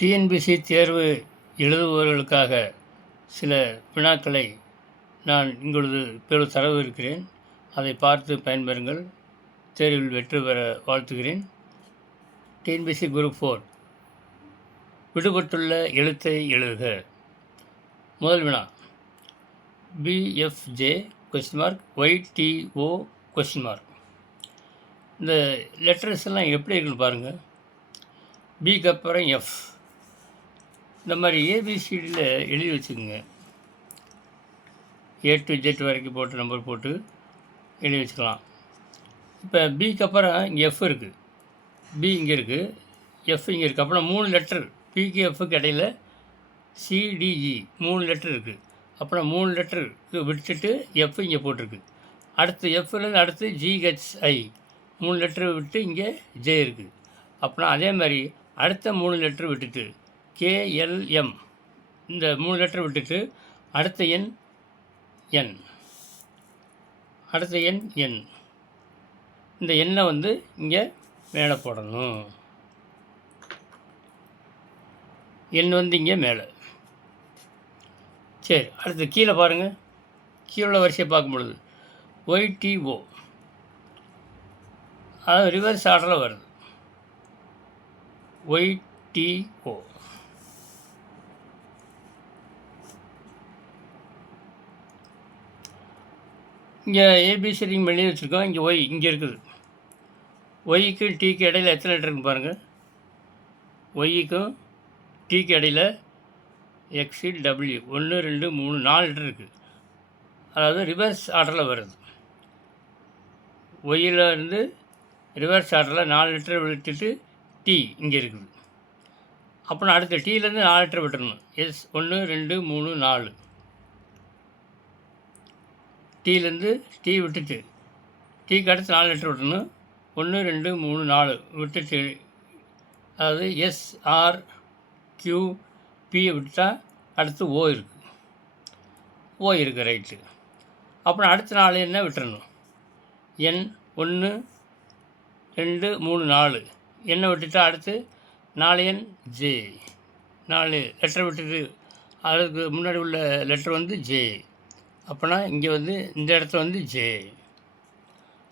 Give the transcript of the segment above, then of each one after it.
TNPSC தேர்வு எழுதுபவர்களுக்காக சில வினாக்களை நான் இங்கொழுது தரவு இருக்கிறேன். அதை பார்த்து பயன்பெறுங்கள். தேர்வில் வெற்றி பெற வாழ்த்துகிறேன். டிஎன்பிஎஸ்சி குரூப் 4 விடுபட்டுள்ள எழுத்தை எழுதுக. முதல் வினா BFJ YTO ? இந்த லெட்டர்ஸ் எல்லாம் எப்படி இருக்குன்னு பாருங்கள். பிக்கு அப்புறம் எஃப், இந்த மாதிரி ஏபிசிடியில் எழுதி வச்சுக்கோங்க. A to Z வரைக்கும் போட்டு நம்பர் போட்டு எழுதி வச்சுக்கலாம். இப்போ பிக்கு அப்புறம் இங்கே எஃப் இருக்குது, பி இங்கே இருக்குது, எஃப் இங்கே இருக்குது. அப்புறம் 3 லெட்டர் பிக்கு எஃப்க்கு இடையில் CDE 3 லெட்டர் இருக்குது. அப்புறம் 3 லெட்டருக்கு விட்டுட்டு எஃப் இங்கே போட்டிருக்கு. அடுத்து எஃப்லேருந்து அடுத்து GHI 3 லெட்டர் விட்டு இங்கே ஜே இருக்குது. அப்புறம் அதே மாதிரி அடுத்த 3 லெட்டர் விட்டுட்டு KLM இந்த 3 லெட்டர் விட்டுட்டு அடுத்த எண் N, அடுத்த எண் N. இந்த எண்ணை வந்து இங்கே மேலே போடணும். எண் வந்து இங்கே மேலே. சரி, அடுத்து கீழே பாருங்கள். கீழே உள்ள வரிசையை பார்க்கும் பொழுது YTO, அதாவது ரிவர்ஸ் ஆர்டரில் வருது. YTO இங்கே ஏபிசிடி எழுதி வச்சுருக்கோம். இங்கே ஒய் இங்கே இருக்குது. ஒய்க்கு டிக்கு இடையில் எத்தனை லெட்டர் இருக்குன்னு பாருங்கள். ஒய்க்கும் டிக்கு இடையில் XW 1 2 3 4 லெட்டர் இருக்குது. அதாவது ரிவர்ஸ் ஆர்டரில் வருது. ஒய்யில் இருந்து ரிவர்ஸ் ஆர்டரில் 4 லெட்டர் விட்டுட்டு டி இங்கே இருக்குது. அப்புறம் அடுத்த டீலேருந்து 4 லெட்டர் விட்டுறணும். S 1 2 3 4. டீலேருந்து டி விட்டுட்டு டீக்கு அடுத்து 4 லெட்டர் விட்டணும். 1 2 3 4 விட்டுட்டு, அதாவது SRQP விட்டுட்டா அடுத்து ஓ இருக்குது. ஓ இருக்குது, ரைட்டு. அப்புறம் அடுத்த 4 என்ன விட்டுறணும். N 1 2 3 4 என்ன விட்டுட்டா அடுத்து 4N J 4 லெட்டர் விட்டுட்டு அதுக்கு முன்னாடி உள்ள லெட்டர் வந்து ஜே. அப்போனா இங்கே வந்து இந்த இடத்துல வந்து ஜே.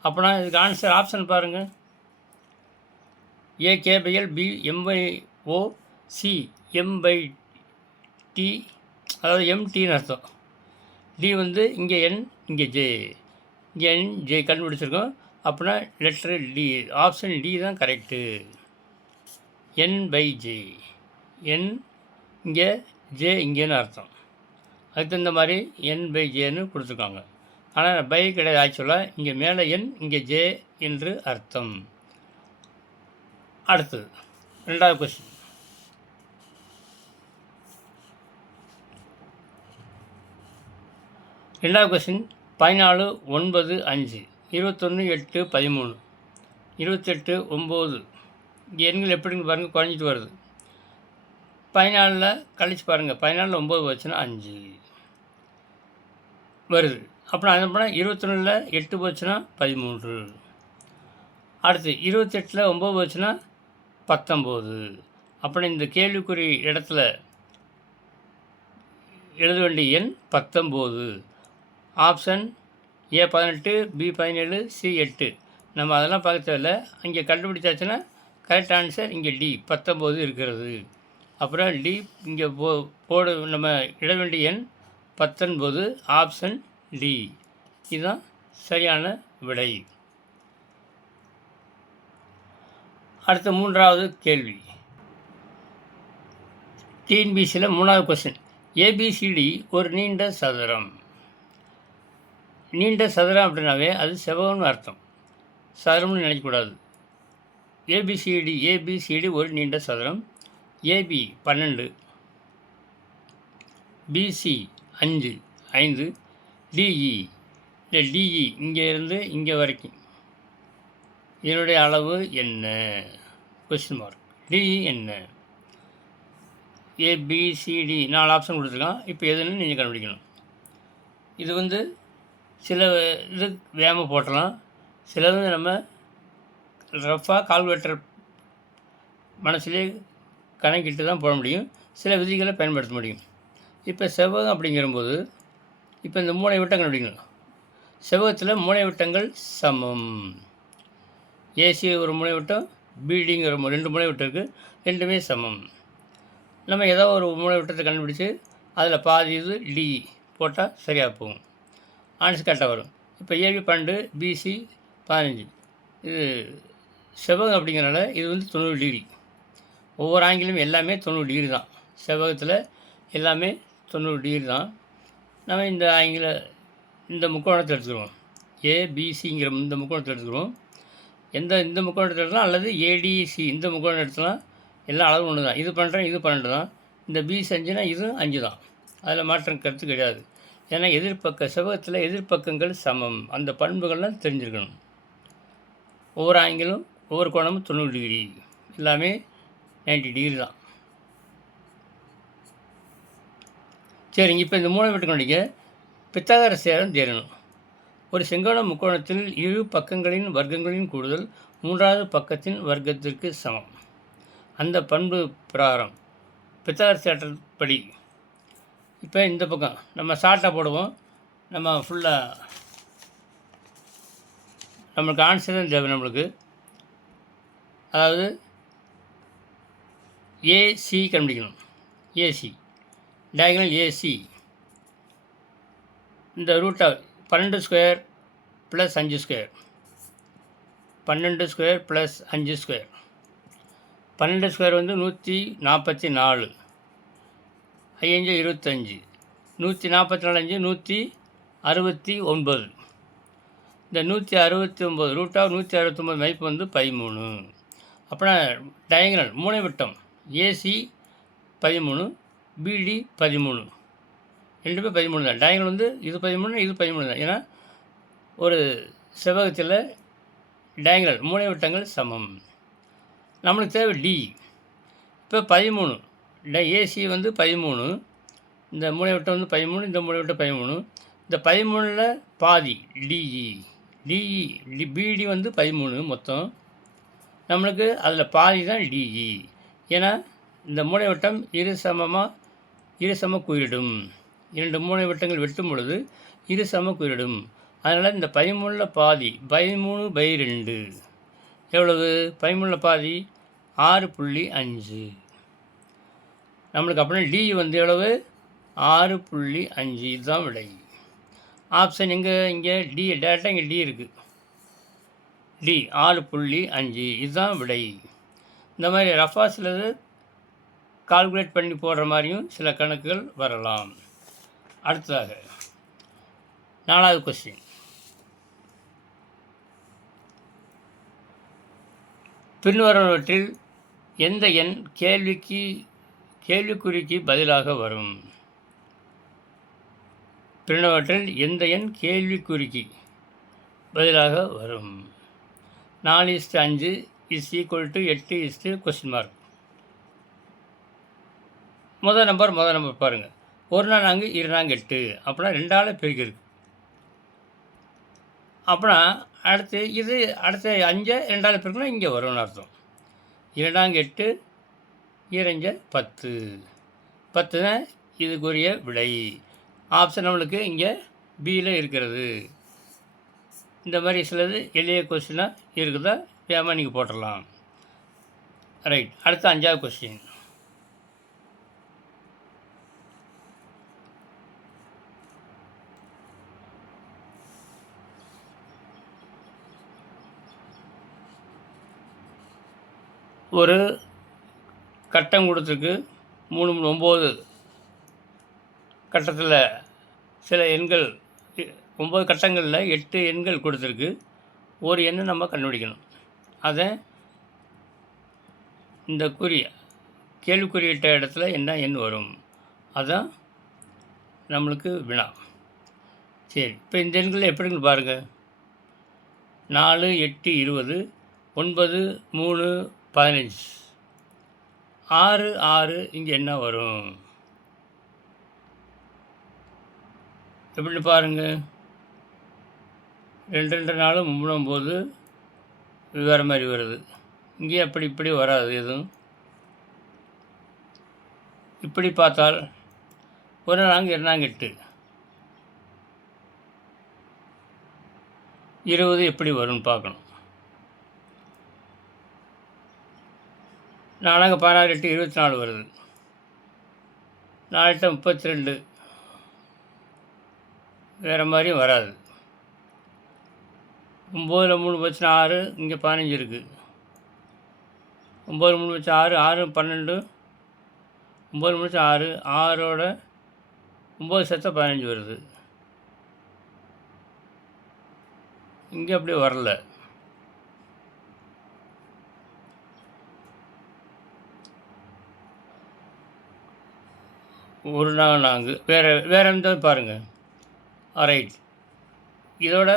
அப்போனா இதுக்கு ஆன்சர் ஆப்ஷன் பாருங்கள். AKL BMYO CMT, அதாவது MTன்னு அர்த்தம். டி வந்து இங்கே N இங்கே ஜே, இங்கே N J கண்டுபிடிச்சிருக்கோம். அப்படின்னா லெட்ரு டி, ஆப்ஷன் டி தான் கரெக்டு. N/J, N இங்கே ஜே இங்கேன்னு அர்த்தம். அதுக்கு தகுந்த மாதிரி N/Jன்னு கொடுத்துருக்காங்க. ஆனால் பை கிடையாது. ஆக்சுவலாக இங்கே மேலே N இங்கே ஜே என்று அர்த்தம். அடுத்தது ரெண்டாவது கொஸ்டின். ரெண்டாவது கொஸ்டின் 14/9/5 21/8/13 28/9. இங்கே எண்கள் எப்படின்னு பாருங்கள், குறைஞ்சிட்டு வருது. 14 கழிச்சு பாருங்கள். 14 9 போச்சுன்னா 5 வருது. அப்புறம் அது போனால் 21 8 போச்சுன்னா 13. அடுத்து 28 9 போச்சுன்னா 19. அப்புறம் இந்த கேள்விக்குறி இடத்துல எழுத வேண்டிய எண் 19. Option A 18 B 17 C 8. நம்ம அதெல்லாம் பார்க்க தேவையில்லை. இங்கே கண்டுபிடிச்சாச்சுன்னா கரெக்ட் ஆன்சர் இங்கே D 19 இருக்கிறது. அப்புறம் டி இங்கே போடு நம்ம இட வேண்டிய எண் 19, ஆப்ஷன் டி. இதுதான் சரியான விடை. அடுத்த மூன்றாவது கேள்வி. டிஎன்பிசியில் 3வது கொஸ்டின். ஏபிசிடி ஒரு நீண்ட சதுரம். நீண்ட சதுரம் அப்படின்னாவே அது செவ்வகம்னு அர்த்தம், சதுரம்னு நினைக்கக்கூடாது. ஏபிசிடி ஒரு நீண்ட சதுரம். ஏபி 12, பிசி 5, டிஇ இந்த டிஇ இங்கே இருந்து இங்கே வரைக்கும் இதனுடைய அளவு என்ன? Question mark. டிஇ என்ன? ஏபிசிடி 4 ஆப்ஷன் கொடுத்துருக்கான். இப்போ எதுன்னு நீங்கள் கண்டுபிடிக்கணும். இது வந்து சில இது வேகமாக போட்டலாம், சிலது நம்ம ரஃபாக கால்குலேட்டர் மனசுலேயே கணக்கிட்டு தான் போட முடியும். சில விதிகளை பயன்படுத்த முடியும். இப்போ செவ்வகம் அப்படிங்கிறபோது இப்போ இந்த மூளை விட்டம் கண்டுபிடிக்கணும். செவ்வகத்தில் மூளை விட்டங்கள் சமம். ஏசி ஒரு மூளை விட்டம், பிடிங்கிற 2 மூளை விட்டம் இருக்குது, ரெண்டுமே சமம். நம்ம ஏதோ ஒரு மூளை விட்டத்தை கண்டுபிடிச்சி அதில் பாதி இது டி போட்டால் சரியாக போகும். ஆன்சர் கரெக்டாக வரும். இப்போ ஏபி 12, பிசி 15. இது செவ்வகம் அப்படிங்கிறனால இது வந்து 90 டிகிரி. ஒவ்வொரு ஆங்கிலும் எல்லாமே 90 டிகிரி தான். செவ்வகத்தில் எல்லாமே 90 டிகிரி தான். நம்ம இந்த ஆங்கில இந்த முக்கோணத்தை எடுத்துக்கிறோம். ஏபிசிங்கிற இந்த முக்கோணத்தை எடுத்துக்கிறோம். இந்த முக்கோணத்தை எடுக்கலாம், அல்லது ஏடிசி இந்த முக்கோணம் எடுத்துக்கலாம். எல்லா அளவும் ஒன்று தான். இது பண்ணுறேன், இது 12 தான். இந்த பிசி 5னா இதுவும் 5 தான். அதில் மாற்றம் கருத்து கிடையாது. ஏன்னா செவ்வகத்தில் எதிர்ப்பக்கங்கள் சமம். அந்த பண்புகள்லாம் தெரிஞ்சிருக்கணும். ஒவ்வொரு ஆங்கிலும் ஒவ்வொரு கோணமும் 90 டிகிரி, எல்லாமே 90 டிகிரி தான். சரிங்க, இப்போ இந்த மூளை விட்டு கொண்டிக்க பித்தாகரஸ் தேற்றம் தேரணும். ஒரு செங்கோண முக்கோணத்தில் இரு பக்கங்களின் வர்க்கங்களின் கூடுதல் மூன்றாவது பக்கத்தின் வர்க்கத்திற்கு சமம். அந்த பண்பு பிரகாரம் பித்தாகரஸ் தேற்றப்படி இப்போ இந்த பக்கம் நம்ம ஷார்ட்டாக போடுவோம். நம்ம ஃபுல்லாக நம்மளுக்கு ஆன்சர் தான் தேவை. நம்மளுக்கு அதாவது ஏசி கண்டுபிடிக்கணும். ஏசி டயகனல் ஏசி இந்த ரூட்டை 12 square plus 5 square, 12 square plus 5 square. 12 square வந்து 144, 5 25, 144 5 169. இந்த 169 ரூட்டாக 169 மதிப்பு வந்து 13. அப்படின்னா டயகனல் மூளை விட்டம் ஏசி 13, பிடி 13, ரெண்டுமே 13 தான். டயகனல் வந்து இது 13, இது 13 தான். ஏன்னா ஒரு செவ்வகத்தில் டயகனல் மூளை விட்டங்கள் சமம். நம்மளுக்கு தேவை டி. இப்போ 13 ஏசி வந்து 13, இந்த மூளை விட்டம் வந்து 13, இந்த மூளை விட்டம் 13. இந்த 13ல் பாதி டிஇ பிடி வந்து 13 மொத்தம். நம்மளுக்கு அதில் பாதி தான் டிஇ. ஏன்னா இந்த மூளை வட்டம் இரு சம குறியிடும். 2 மூளை வட்டங்கள் வெட்டும் பொழுது இரு சம குறியிடும். அதனால் இந்த 13ல் பாதி 13/2 எவ்வளவு? 13ல் பாதி 6.5. நம்மளுக்கு அப்படின்னா டி வந்து எவ்வளவு? 6.5. இதுதான் விடை. ஆப்ஷன் இங்கே டி டேரெக்டாக இங்கே டி இருக்குது. டி 6.5 இதுதான் விடை. இந்த மாதிரி ரஃபாக சிலது கால்குலேட் பண்ணி போடுற மாதிரியும் சில கணக்குகள் வரலாம். அடுத்ததாக 4வது கொஸ்டின். பின்வருவனவற்றில் எந்த எண் கேள்விக்குறிக்கு பதிலாக வரும்? பின்வருவனவற்றில் எந்த எண் கேள்விக்குறிக்கு பதிலாக வரும்? 4:5 இஸ் ஈக்குவல் டு 8 முதல் நம்பர் பாருங்கள். 1 4 2 4 8 அப்படின்னா 2ஆல் பெருக்கிருக்கு. அப்படின்னா அடுத்து 5 2ஆல் பெருக்குன்னா இங்கே வரும்னு அர்த்தம். 2 8 2 10 10 தான் இதுக்குரிய விடை. ஆப்ஷன் நம்மளுக்கு இங்கே பியில் இருக்கிறது. இந்த மாதிரி சிலது எளிய கொஸ்டினாக இருக்குதா வேகமாக நீங்கள் போட்டுடலாம். ரைட். அடுத்த 5வது கொஸ்டின். ஒரு கட்டம் கொடுத்துருக்கு. 3 9 கட்டத்தில் சில எண்கள் 9 கட்டங்களில் 8 எண்கள் கொடுத்துருக்கு. ஒரு எண்ணை நம்ம கண்டுபிடிக்கணும். அதை இந்த கேள்விக்குறியிட்ட இடத்துல என்ன எண் வரும், அதுதான் நம்மளுக்கு வினா. சரி, இப்போ இந்த எண்களில் எப்படின்னு பாருங்கள். 4 8 20, 9 3 15, 6 6 இங்கே என்ன வரும் எப்படின்னு பாருங்கள். 2 2 4 3 9 வேறு மாதிரி வருது. இங்கே இப்படி வராது எதுவும். இப்படி பார்த்தால் 1 4 2 8 20 எப்படி வரும்னு பார்க்கணும். 4 16 8 24 வருது. 4 8 32 வேறு மாதிரியும் வராது. 9ல் 3 போச்சுன்னா 6, இங்கே 15 இருக்குது. 9 3 வச்சு 6 6 12, 9 முடிச்சு 6 6ஓட 9 சேர்த்தா 15 வருது. இங்கே அப்படியே வரல. ஒரு 4 வேறு எந்த பாருங்கள். ரைட். இதோட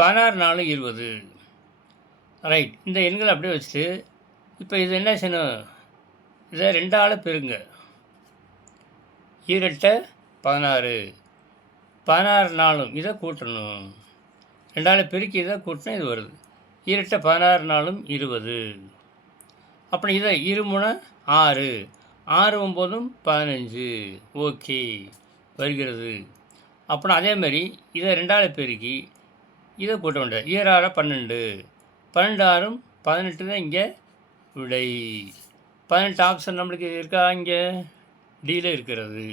16 4 20. ரைட். இந்த எண்களை அப்படியே வச்சுட்டு இப்போ இது என்ன செய்யணும், இதை 2ஆல் பெருங்க. 2 8 16 16 4 இதை கூட்டணும். 2ஆல் பெருக்கி இதை கூட்டினா இது வருது. 2 8 16 4 20. அப்புறம் இதை 2 3 6 6 9 15. ஓகே வருகிறது. அப்புறம் அதேமாதிரி இதை 2ஆல் பெருக்கி இதை கூட்ட வேண்டாம். 7 12 12 6 18 தான் இங்கே விடை. 18 ஆப்ஷன் நம்மளுக்கு இருக்கா, இங்கே டியில் இருக்கிறது.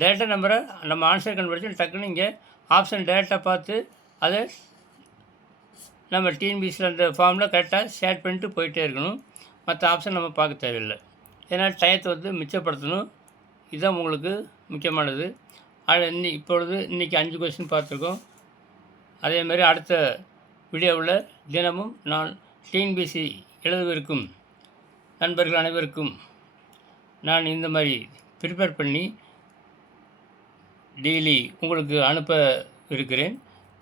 டேட்டா நம்பரை நம்ம ஆன்சர் கண்டுபிடிச்சு டக்குன்னு இங்கே ஆப்ஷன் டேட்டா பார்த்து அதை நம்ம டிஎன்பிசியில் அந்த ஃபார்மில் கரெக்டாக ஷேர் பண்ணிட்டு போயிட்டே இருக்கணும். மற்ற ஆப்ஷன் நம்ம பார்க்க தேவையில்லை. ஏன்னா டயத்தை மிச்சப்படுத்தணும். இதுதான் உங்களுக்கு முக்கியமானது. இப்பொழுது இன்றைக்கி 5 கொஸ்டின் பார்த்துருக்கோம். அதேமாதிரி அடுத்த வீடியோவில் தினமும் நான் டிஎன்பிசி எழுதவிருக்கும் நண்பர்கள் அனைவருக்கும் நான் இந்த மாதிரி ப்ரிப்பேர் பண்ணி டெய்லி உங்களுக்கு அனுப்ப இருக்கிறேன்.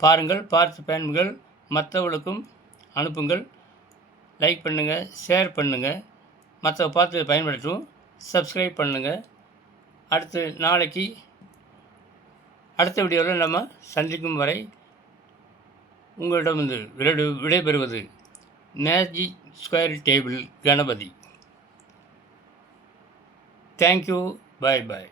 பாருங்கள், பார்த்து பயன்கள் மற்றவர்களுக்கும் அனுப்புங்கள். லைக் பண்ணுங்கள், ஷேர் பண்ணுங்கள், மற்றவ பார்த்து பயன்படுத்தவும். சப்ஸ்கிரைப் பண்ணுங்கள். நாளைக்கு அடுத்த வீடியோவில் நம்ம சந்திக்கும் வரை உங்களிடம் விடைபெறுவது magic square table Ganapathi. Thank you. Bye பாய்.